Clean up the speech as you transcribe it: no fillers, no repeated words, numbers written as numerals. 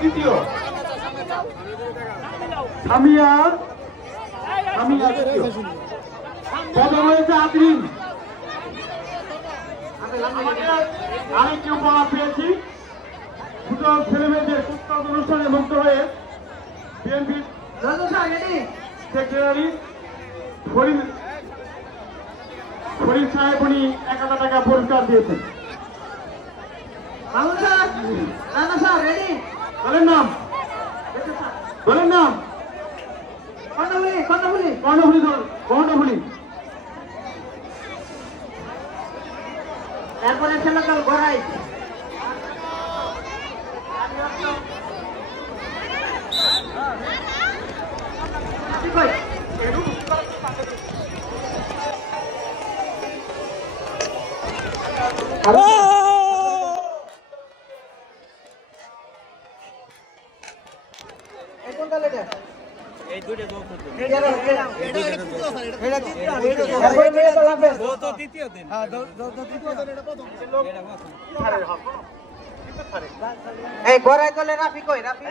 তৃতীয় সামিয়া তৃতীয় প্রথম হয়েছে আদ্রিন। আরেকটি উপহার পেয়েছি সুযোগ ছেলেমেয়েদের উৎসব অনুষ্ঠানে মুক্ত হয়ে বিএনপি সেক্রেটারি ফরিদ সাহেব উনি 1000 টাকা পুরস্কার দিয়েছেন। বলেন নাম কর্ণফুলি। এরপরে ছেলেকাল গড়াই এই দুইটা যোগ করতে তৃতীয় দিন এই গড়াই দলে রাফি কই রাফি